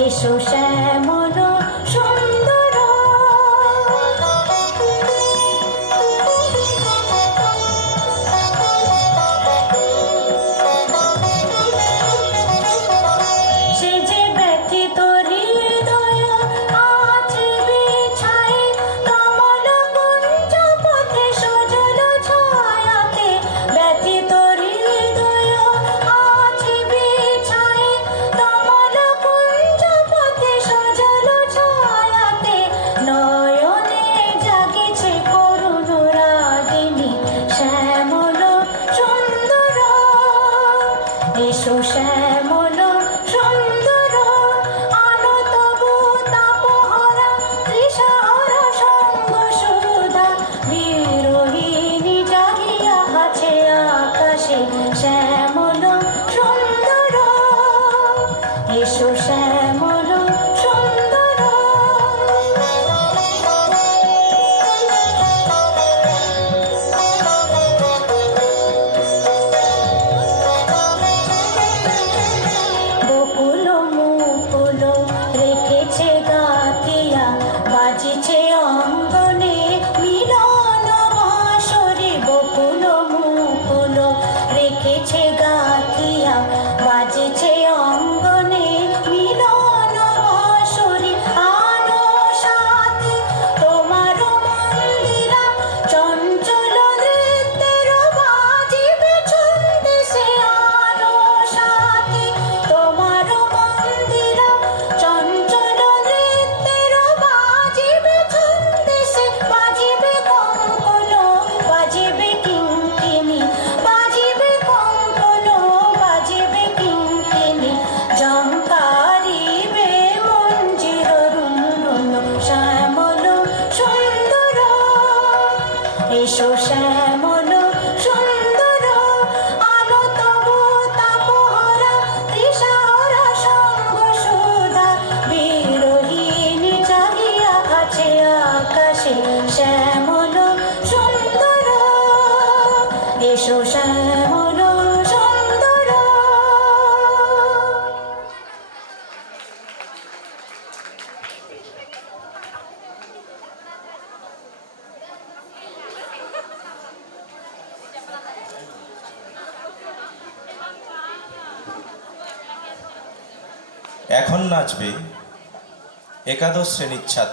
এসো শ্যামল সুন্দর সে যে ব্যথিত হৃদয় আছে বিছায়ে কমল কুঞ্জ পথে সজল ছায়াতে ব্যথিত হৃদয় আছে বিছায়ে কমল কুঞ্জ পথে সজল ছায়াতে নয়নে জাগেছে করুণ রাগিনী শ্যামল সুন্দর এসো শ্যামল সুন্দর আলো তবু তাপহরা তৃষাহরা সঙ্গ সুধা বিরোহিণী জাগিয়া আছে আকাশে শ্যামল সুন্দর এসো শ্যামল সুন্দর বকুল মুকুল রেখেছে গাতিয়া বাজিছে অঙ্গনে মিলন বাঁশরি বকুল মুকুল রেখেছে গাতিয়া বাজিছে অঙ্গনে মিলন বাঁশরি আনো সাথে তোমার মন্দিরা চঞ্চল নৃত্যের বাজিবে ছন্দে সে আনো সাথে তোমার মন্দিরা চঞ্চল নৃত্যের বাজিবে ছন্দে সে বাজিবে কঙ্কন বাজিবে কিঙ্কিণী বাজিবে কঙ্কন বাজিবে কিঙ্কিণী ঝঙ্কারিবে মঞ্জির রুনরুন শ্যামল সুন্দর এসো শ্যামল সুন্দর আলো তবু তাপহরা তৃষাহরা সঙ্গ সুধা বিরোহিণী জাগিয়া আছে আকাশে শ্যামল সুন্দর এসো শ্যামল সুন্দর এখন নাচবে একাদশ শ্রেণীর ছাত্র।